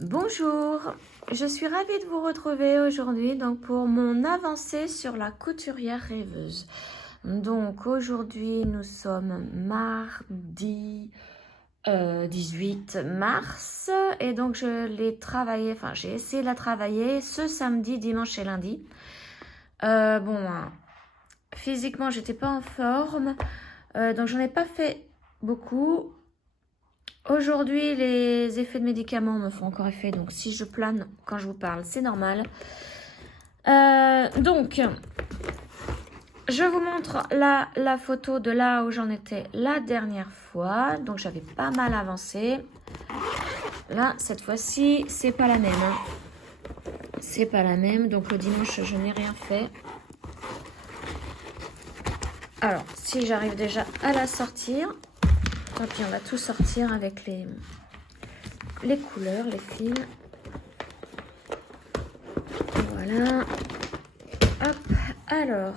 Bonjour, je suis ravie de vous retrouver aujourd'hui donc pour mon avancée sur la couturière rêveuse. Donc aujourd'hui nous sommes mardi 18 mars et donc je l'ai travaillé, enfin j'ai essayé de la travailler ce samedi, dimanche et lundi. Physiquement j'étais pas en forme, donc j'en ai pas fait beaucoup. Aujourd'hui, les effets de médicaments me font encore effet, donc si je plane quand je vous parle, c'est normal. Donc, je vous montre la photo de là où j'en étais la dernière fois. Donc, j'avais pas mal avancé. Là, cette fois-ci, c'est pas la même. C'est pas la même. Donc, le dimanche, je n'ai rien fait. Alors, si j'arrive déjà à la sortir, tant pis, on va tout sortir avec les couleurs, les fils. Voilà. Hop, alors.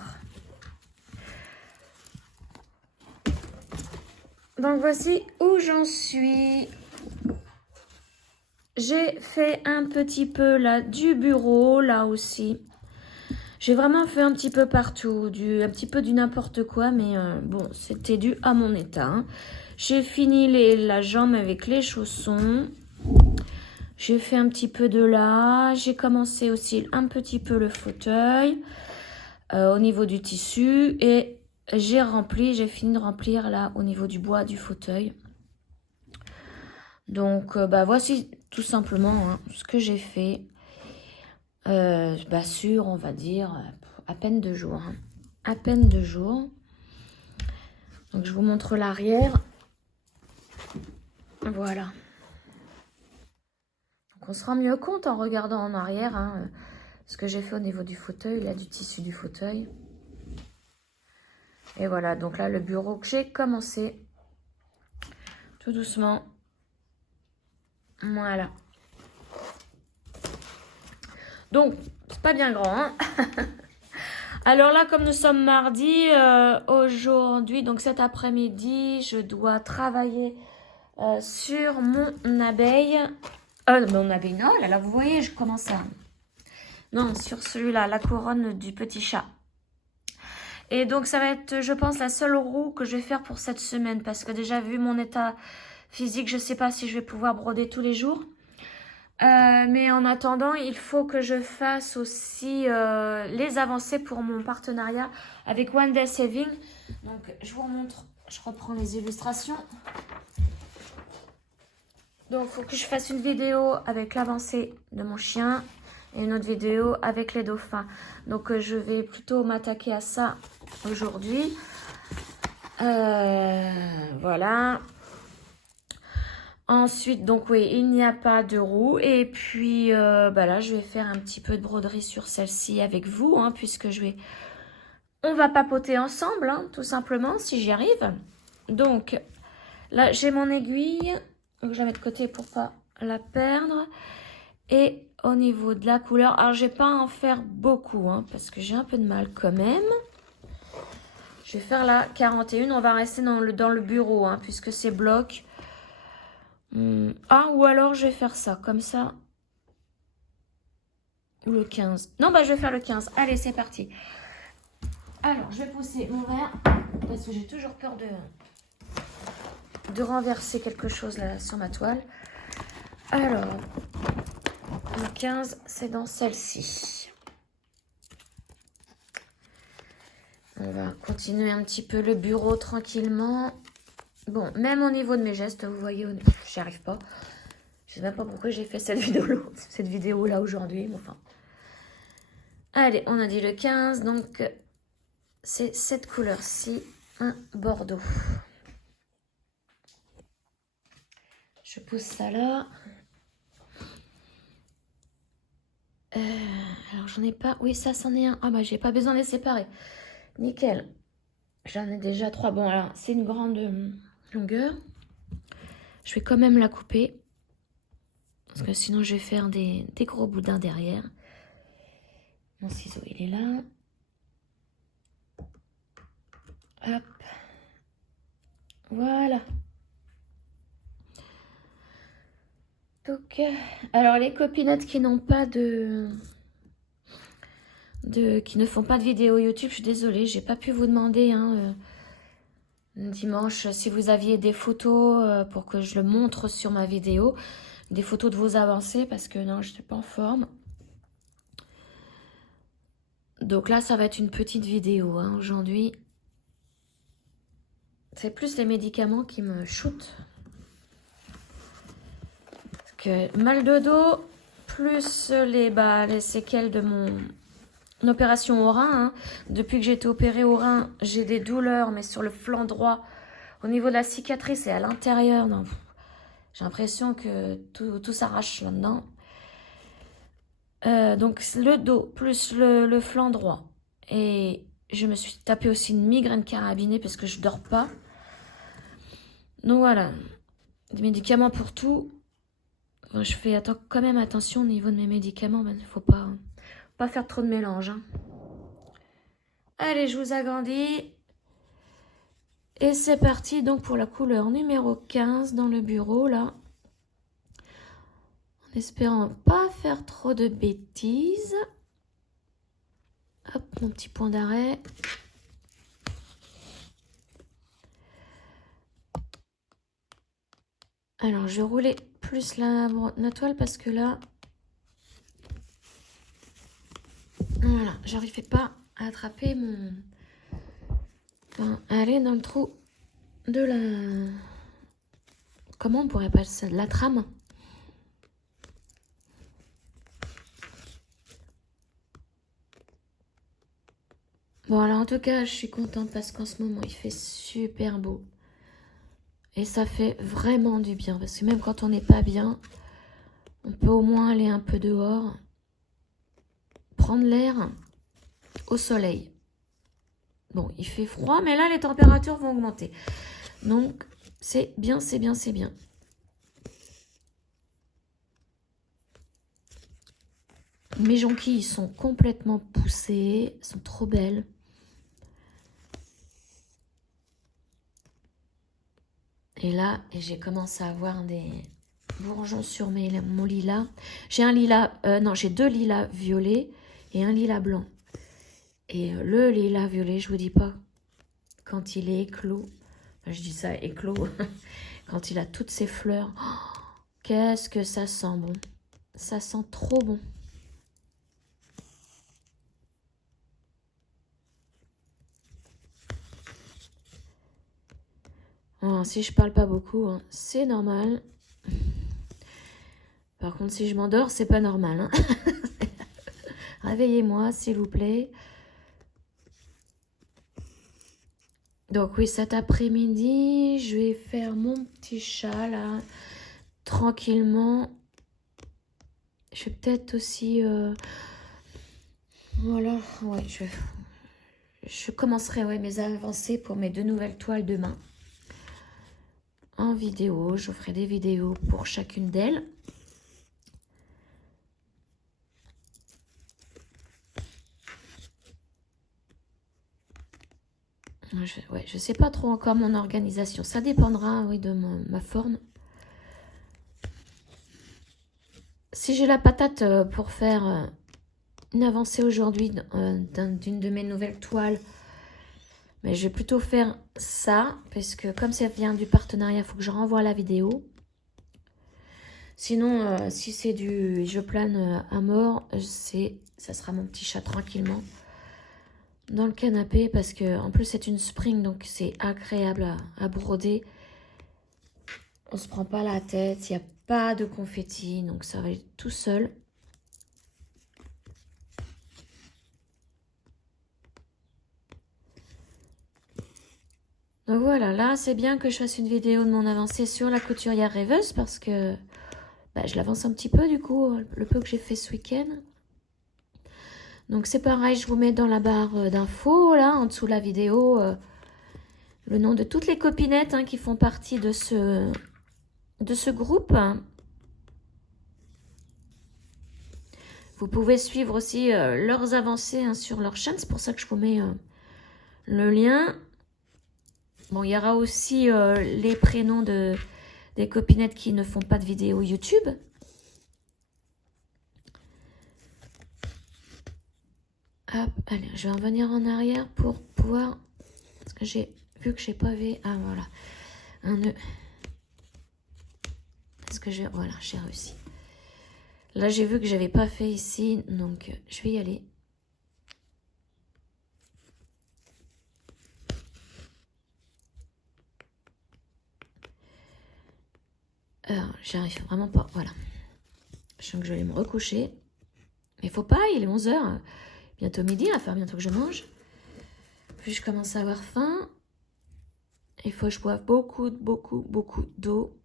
Donc voici où j'en suis. J'ai fait un petit peu là du bureau, là aussi. J'ai vraiment fait un petit peu partout, un petit peu du n'importe quoi, mais bon, c'était dû à mon état. Hein. J'ai fini la jambe avec les chaussons. J'ai fait un petit peu de là. J'ai commencé aussi un petit peu le fauteuil au niveau du tissu. Et j'ai fini de remplir là au niveau du bois du fauteuil. Donc, voici tout simplement hein, ce que j'ai fait sur, on va dire, à peine 2 jours. Hein. À peine 2 jours. Donc, je vous montre l'arrière. Voilà. Donc, on se rend mieux compte en regardant en arrière hein, ce que j'ai fait au niveau du fauteuil, là, du tissu du fauteuil. Et voilà, donc là, le bureau que j'ai commencé tout doucement. Voilà. Donc, c'est pas bien grand, hein. Alors là, comme nous sommes mardi, aujourd'hui, donc cet après-midi, je dois travailler sur mon abeille. Mon abeille, non, là, vous voyez, je commence à... Non, sur celui-là, la couronne du petit chat. Et donc, ça va être, je pense, la seule roue que je vais faire pour cette semaine. Parce que déjà, vu mon état physique, je ne sais pas si je vais pouvoir broder tous les jours. Mais en attendant, il faut que je fasse aussi les avancées pour mon partenariat avec One Day Saving. Donc, je vous remontre, je reprends les illustrations. Donc, il faut que je fasse une vidéo avec l'avancée de mon chien et une autre vidéo avec les dauphins. Donc, je vais plutôt m'attaquer à ça aujourd'hui. Voilà. Ensuite, donc oui, il n'y a pas de roue. Et puis, là, je vais faire un petit peu de broderie sur celle-ci avec vous, hein, puisque on va papoter ensemble, hein, tout simplement, si j'y arrive. Donc, là, j'ai mon aiguille. Donc, je la mets de côté pour pas la perdre. Et au niveau de la couleur, alors, je vais pas en faire beaucoup, hein, parce que j'ai un peu de mal quand même. Je vais faire la 41. On va rester dans le bureau, hein, puisque c'est bloc. Ou alors je vais faire ça, comme ça. Ou le 15. Non, je vais faire le 15. Allez, c'est parti. Alors, je vais pousser mon verre, parce que j'ai toujours peur de renverser quelque chose là sur ma toile. Alors, le 15, c'est dans celle-ci. On va continuer un petit peu le bureau tranquillement. Bon, même au niveau de mes gestes, vous voyez, j'y arrive pas. Je sais même pas pourquoi j'ai fait cette vidéo là aujourd'hui, mais enfin. Allez, on a dit le 15, donc c'est cette couleur-ci, un bordeaux. Je pousse ça là. Alors j'en ai pas, oui ça c'en est un. J'ai pas besoin de les séparer. Nickel. J'en ai déjà 3. Bon alors c'est une grande longueur. Je vais quand même la couper. Parce que sinon je vais faire des gros boudins derrière. Mon ciseau il est là. Hop. Voilà. Donc Alors les copinettes qui n'ont pas qui ne font pas de vidéo YouTube, je suis désolée, j'ai pas pu vous demander dimanche si vous aviez des photos pour que je le montre sur ma vidéo, des photos de vos avancées parce que non, je n'étais pas en forme. Donc là, ça va être une petite vidéo aujourd'hui. C'est plus les médicaments qui me shootent. Parce que mal de dos, plus les séquelles de mon opération au rein. Depuis que j'ai été opérée au rein, j'ai des douleurs, mais sur le flanc droit, au niveau de la cicatrice et à l'intérieur. J'ai l'impression que tout s'arrache là-dedans. Donc le dos plus le flanc droit. Et je me suis tapé aussi une migraine carabinée parce que je dors pas. Donc voilà, des médicaments pour tout. Enfin, je fais quand même attention au niveau de mes médicaments. Il ne faut pas faire trop de mélange. Allez, je vous agrandis. Et c'est parti donc pour la couleur numéro 15 dans le bureau là. En espérant pas faire trop de bêtises. Hop, mon petit point d'arrêt. Alors, je roulais plus la toile parce que là, voilà, j'arrivais pas à attraper à aller dans le trou de la... Comment on pourrait appeler ça? De la trame. Bon, alors en tout cas, je suis contente parce qu'en ce moment, il fait super beau. Et ça fait vraiment du bien. Parce que même quand on n'est pas bien, on peut au moins aller un peu dehors. Prendre l'air au soleil. Bon, il fait froid, mais là, les températures vont augmenter. Donc, c'est bien, c'est bien, c'est bien. Mes jonquilles sont complètement poussées. Elles sont trop belles. Et là, j'ai commencé à avoir des bourgeons sur mon lilas. J'ai un lilas, non, j'ai 2 lilas violets et un lilas blanc. Et le lilas violet, je vous dis pas, quand il est éclos, enfin, je dis ça éclos, quand il a toutes ses fleurs, oh, qu'est-ce que ça sent bon. Ça sent trop bon. Oh, si je parle pas beaucoup, hein, c'est normal. Par contre, si je m'endors, c'est pas normal. Hein. Réveillez-moi, s'il vous plaît. Donc oui, cet après-midi, je vais faire mon petit chat, là, tranquillement. Je vais peut-être aussi... Voilà, ouais, je commencerai mes avancées pour mes 2 nouvelles toiles demain. En vidéo, je ferai des vidéos pour chacune d'elles. Je sais pas trop encore mon organisation. Ça dépendra, oui, de ma forme. Si j'ai la patate pour faire une avancée aujourd'hui d'une de mes nouvelles toiles, mais je vais plutôt faire ça, parce que comme ça vient du partenariat, il faut que je renvoie la vidéo. Sinon, si c'est du je plane à mort, ça sera mon petit chat tranquillement dans le canapé, parce que en plus c'est une spring, donc c'est agréable à broder. On se prend pas la tête, il n'y a pas de confetti, donc ça va être tout seul. Donc voilà, là c'est bien que je fasse une vidéo de mon avancée sur la couturière rêveuse, parce que je l'avance un petit peu du coup, le peu que j'ai fait ce week-end. Donc c'est pareil, je vous mets dans la barre d'infos, là, en dessous de la vidéo, le nom de toutes les copinettes qui font partie de ce groupe. Vous pouvez suivre aussi leurs avancées sur leur chaîne, c'est pour ça que je vous mets le lien. Bon, il y aura aussi les prénoms des copinettes qui ne font pas de vidéo YouTube. Hop, allez, je vais revenir en arrière pour pouvoir... Parce que j'ai vu que j'ai pas vu... Ah, voilà. Un nœud. Est-ce que j'ai... Voilà, j'ai réussi. Là, j'ai vu que j'avais pas fait ici, donc je vais y aller. J'arrive vraiment pas. Voilà. Je sens que je vais me recoucher. Mais faut pas, il est 11h. Bientôt midi, il va falloir bientôt que je mange. Puis je commence à avoir faim. Il faut que je boive beaucoup d'eau.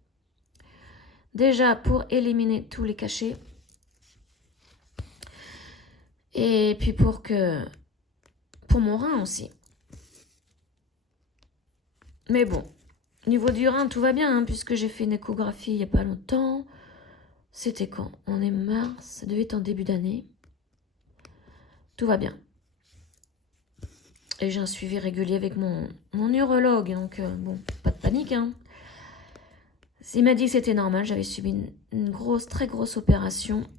Déjà pour éliminer tous les cachets. Et puis pour mon rein aussi. Mais bon, niveau du rein, tout va bien, hein, puisque j'ai fait une échographie il n'y a pas longtemps. C'était quand? On est mars, ça devait être en début d'année. Tout va bien. Et j'ai un suivi régulier avec mon urologue, donc bon, pas de panique, hein. Il m'a dit que c'était normal, j'avais subi une très grosse opération.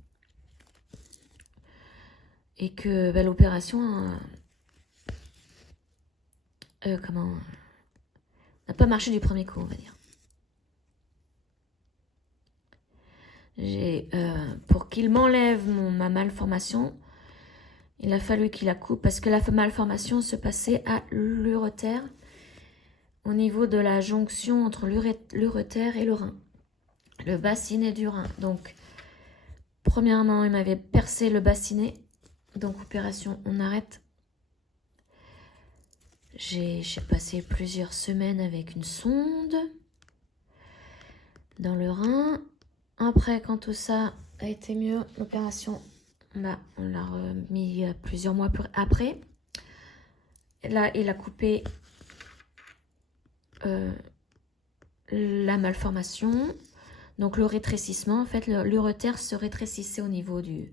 Et que bah, l'opération n'a pas marché du premier coup, on va dire. Pour qu'il m'enlève ma malformation, il a fallu qu'il la coupe parce que la malformation se passait à l'urétère, au niveau de la jonction entre l'urétère et le rein, le bassinet du rein. Donc, premièrement, il m'avait percé le bassinet, donc opération, on arrête. J'ai passé plusieurs semaines avec une sonde dans le rein. Après, quand tout ça a été mieux, l'opération, bah, on l'a remis plusieurs mois après. Là, il a coupé la malformation, donc le rétrécissement. En fait, l'urétère se rétrécissait au niveau du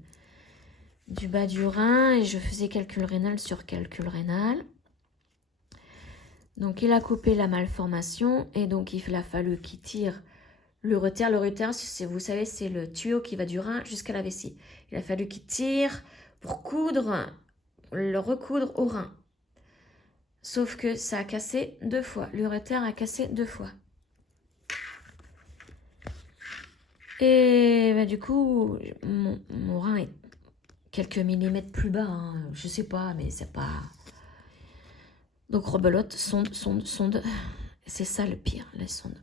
bas du rein et je faisais calcul rénal sur calcul rénal. Donc, il a coupé la malformation et donc il a fallu qu'il tire l'urétère. L'urétère, vous savez, c'est le tuyau qui va du rein jusqu'à la vessie. Il a fallu qu'il tire pour le recoudre au rein. Sauf que ça a cassé 2 fois. L'urétère a cassé 2 fois. Et bah, du coup, mon rein est quelques millimètres plus bas. Hein. Je sais pas, mais c'est pas... Donc rebelote, sonde. C'est ça le pire, les sondes.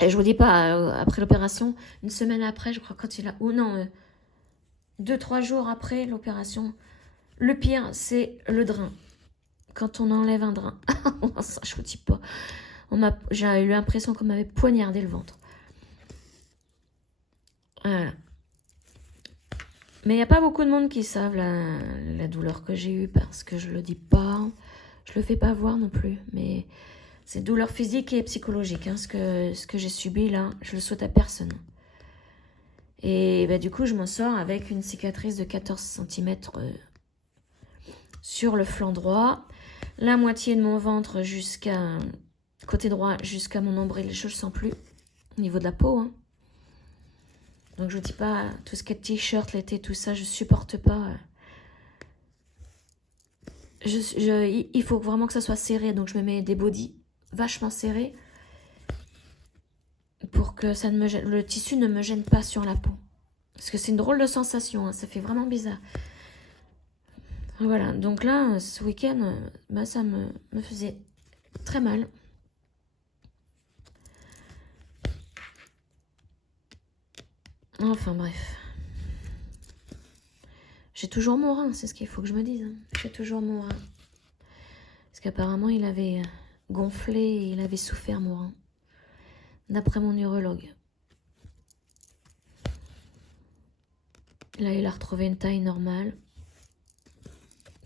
Et je vous dis pas, après l'opération, une semaine après, je crois, quand il a... Ou non, 2-3 jours après l'opération, le pire, c'est le drain. Quand on enlève un drain. Ça, je vous dis pas. J'ai eu l'impression qu'on m'avait poignardé le ventre. Voilà. Mais il n'y a pas beaucoup de monde qui savent la douleur que j'ai eue parce que je le dis pas. Je le fais pas voir non plus. Mais c'est douleur physique et psychologique. Hein, ce que j'ai subi là, je le souhaite à personne. Et bah, du coup, je m'en sors avec une cicatrice de 14 cm sur le flanc droit. La moitié de mon ventre côté droit jusqu'à mon nombril. Je ne le sens plus au niveau de la peau. Hein. Donc je ne dis pas tout ce qui est t-shirt, l'été, tout ça, je ne supporte pas. Il faut vraiment que ça soit serré. Donc je me mets des bodys vachement serrés pour que le tissu ne me gêne pas sur la peau. Parce que c'est une drôle de sensation. Hein, ça fait vraiment bizarre. Voilà, donc là, ce week-end, bah, ça me faisait très mal. Enfin bref. J'ai toujours mon rein, c'est ce qu'il faut que je me dise. Hein. J'ai toujours mon rein. Parce qu'apparemment, il avait gonflé et il avait souffert mon rein. D'après mon urologue. Là, il a retrouvé une taille normale.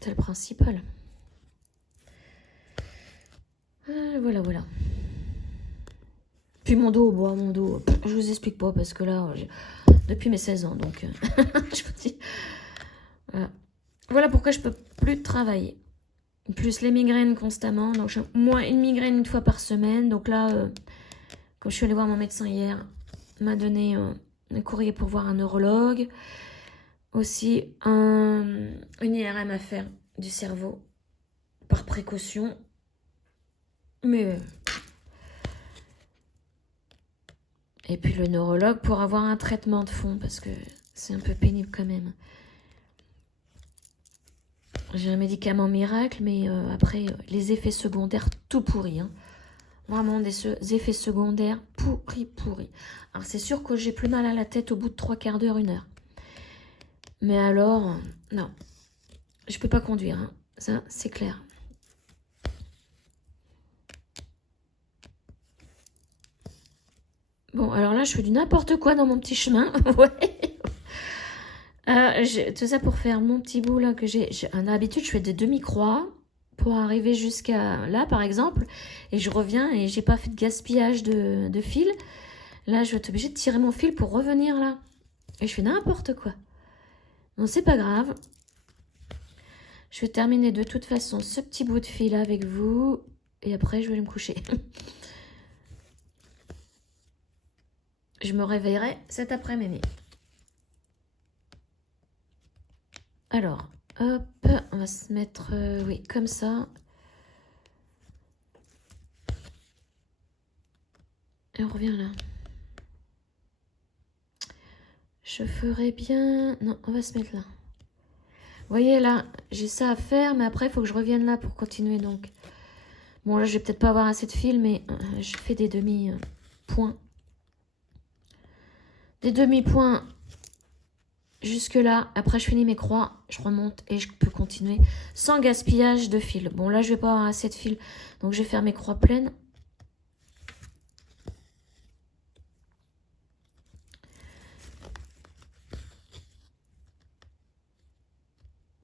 C'est le principal. Voilà. Puis mon dos, je vous explique pas parce que là, depuis mes 16 ans, donc je vous dis. Voilà pourquoi je peux plus travailler. Plus les migraines constamment. Donc moi, une migraine une fois par semaine. Donc là, quand je suis allée voir mon médecin hier, il m'a donné un courrier pour voir un neurologue. Aussi une IRM à faire du cerveau, par précaution. Mais... Et puis le neurologue pour avoir un traitement de fond, parce que c'est un peu pénible quand même. J'ai un médicament miracle, mais après, les effets secondaires, tout pourri. Hein. Vraiment des effets secondaires pourris. Alors c'est sûr que j'ai plus mal à la tête au bout de 3/4 d'heure, 1 heure. Mais alors, non. Je peux pas conduire, hein. Ça c'est clair. Bon, alors là, je fais du n'importe quoi dans mon petit chemin. Ouais. Tout ça pour faire mon petit bout là que j'ai. D'habitude, je fais des demi-croix pour arriver jusqu'à là, par exemple. Et je reviens et j'ai pas fait de gaspillage de fil. Là, je vais être obligée de tirer mon fil pour revenir là. Et je fais n'importe quoi. Bon, c'est pas grave. Je vais terminer de toute façon ce petit bout de fil avec vous. Et après, je vais aller me coucher. Je me réveillerai cet après-midi. Alors, hop, on va se mettre, oui, comme ça. Et on revient là. Je ferai bien... Non, on va se mettre là. Vous voyez là, j'ai ça à faire, mais après, il faut que je revienne là pour continuer donc. Bon, là, je vais peut-être pas avoir assez de fil, mais je fais des demi-points. Des demi-points jusque là. Après, je finis mes croix, je remonte et je peux continuer sans gaspillage de fil. Bon, là, je vais pas avoir assez de fil, donc je vais faire mes croix pleines.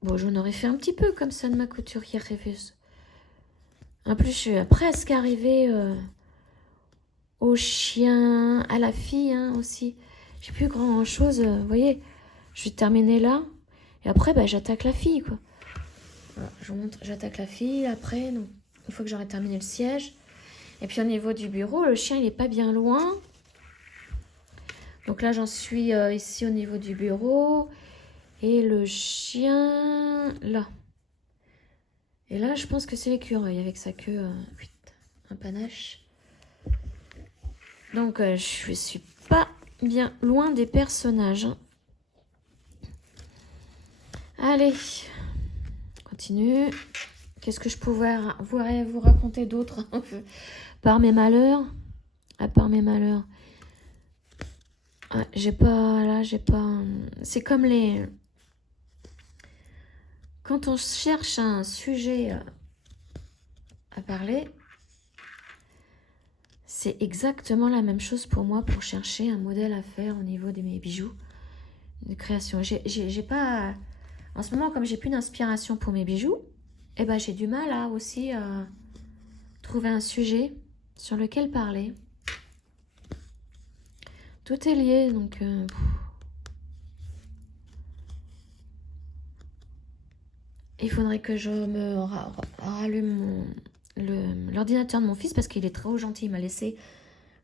Bon, j'en aurais fait un petit peu comme ça de ma couturière rêveuse. En plus, je suis presque arrivée au chien, à la fille hein, aussi. J'ai plus grand chose. Vous voyez, je vais terminer là. Et après, bah, j'attaque la fille, quoi. Voilà, je vous montre, j'attaque la fille. Après, non. Une fois que j'aurai terminé le siège. Et puis au niveau du bureau, le chien, il est pas bien loin. Donc là, j'en suis ici au niveau du bureau. Et le chien, là. Et là, je pense que c'est l'écureuil avec sa queue, un panache. Donc, je suis pas bien loin des personnages. Allez, continue. Qu'est-ce que je pourrais vous raconter d'autre par mes malheurs? À part mes malheurs. Ah, j'ai pas... C'est comme les... Quand on cherche un sujet à parler, c'est exactement la même chose pour moi pour chercher un modèle à faire au niveau de mes bijoux de création. J'ai pas... En ce moment, comme j'ai plus d'inspiration pour mes bijoux, eh ben, j'ai du mal à aussi trouver un sujet sur lequel parler. Tout est lié, donc... Il faudrait que je me rallume l'ordinateur de mon fils parce qu'il est trop gentil. Il m'a laissé,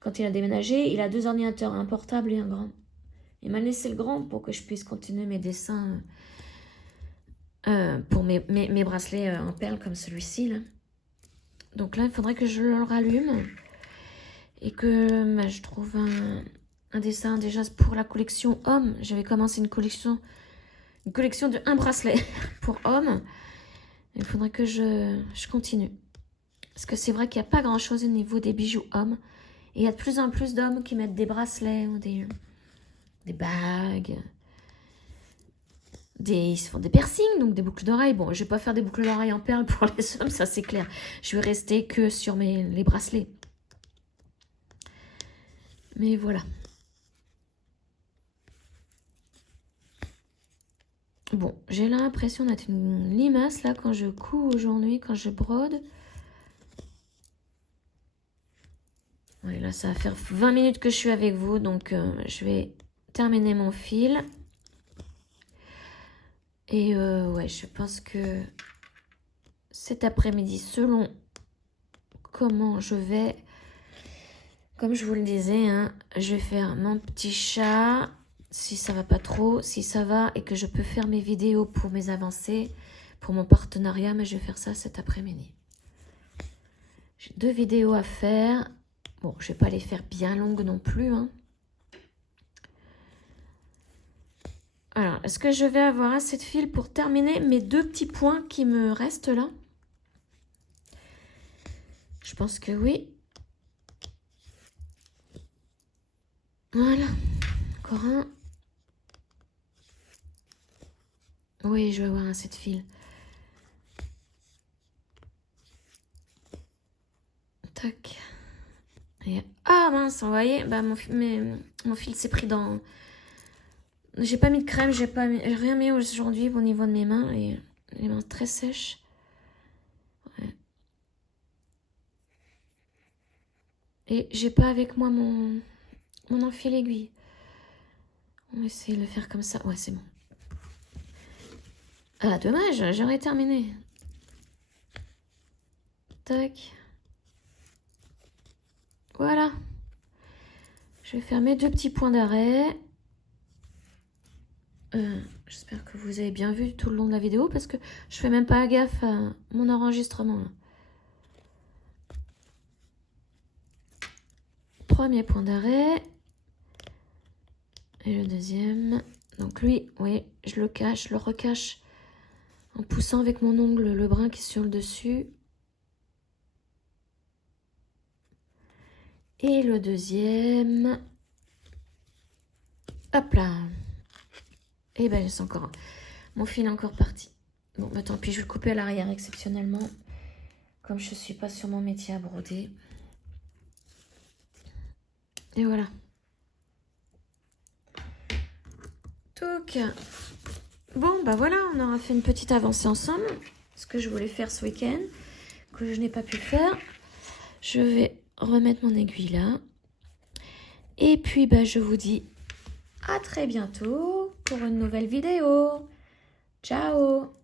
quand il a déménagé, il a 2 ordinateurs, un portable et un grand. Il m'a laissé le grand pour que je puisse continuer mes dessins pour mes bracelets en perles comme celui-ci. Là. Donc là, il faudrait que je le rallume et que bah, je trouve un dessin déjà pour la collection homme. J'avais commencé une collection de 1 bracelet pour homme. Il faudrait que je continue. Parce que c'est vrai qu'il n'y a pas grand-chose au niveau des bijoux hommes. Et il y a de plus en plus d'hommes qui mettent des bracelets ou des bagues. Ils se font des piercings, donc des boucles d'oreilles. Bon, je vais pas faire des boucles d'oreilles en perles pour les hommes, ça c'est clair. Je vais rester que sur les bracelets. Mais voilà. Bon, j'ai l'impression d'être une limace là quand je couds aujourd'hui, quand je brode. Ouais, là, ça va faire 20 minutes que je suis avec vous, donc je vais terminer mon fil. Et ouais, je pense que cet après-midi, selon comment je vais, comme je vous le disais, hein, je vais faire mon petit chat, si ça va pas trop, si ça va et que je peux faire mes vidéos pour mes avancées, pour mon partenariat, mais je vais faire ça cet après-midi. J'ai 2 vidéos à faire. Bon, je vais pas les faire bien longues non plus, hein. Alors, est-ce que je vais avoir assez de fil pour terminer mes 2 petits points qui me restent là? Je pense que oui. Voilà. Encore un. Oui, je vais avoir assez de fil. Tac. Et... Ah mince, vous voyez, bah, mon fil s'est pris dans... J'ai pas mis de crème, j'ai rien mis aujourd'hui au niveau de mes mains. Et les mains très sèches. Ouais. Et j'ai pas avec moi mon enfil aiguille. On va essayer de le faire comme ça. Ouais, c'est bon. Ah, dommage, j'aurais terminé. Tac. Voilà. Je vais faire mes 2 petits points d'arrêt. J'espère que vous avez bien vu tout le long de la vidéo parce que je fais même pas gaffe à mon enregistrement. Là. Premier point d'arrêt. Et le deuxième. Donc lui, oui, je le cache, je le recache en poussant avec mon ongle le brin qui est sur le dessus. Et le deuxième. Hop là. Et ben c'est encore... Mon fil est encore parti. Bon, bah tant pis, je vais le couper à l'arrière exceptionnellement. Comme je suis pas sur mon métier à broder. Et voilà. Donc, bon, bah voilà, on aura fait une petite avancée ensemble. Ce que je voulais faire ce week-end, que je n'ai pas pu faire. Je vais remettre mon aiguille là. Et puis, bah, je vous dis à très bientôt pour une nouvelle vidéo. Ciao!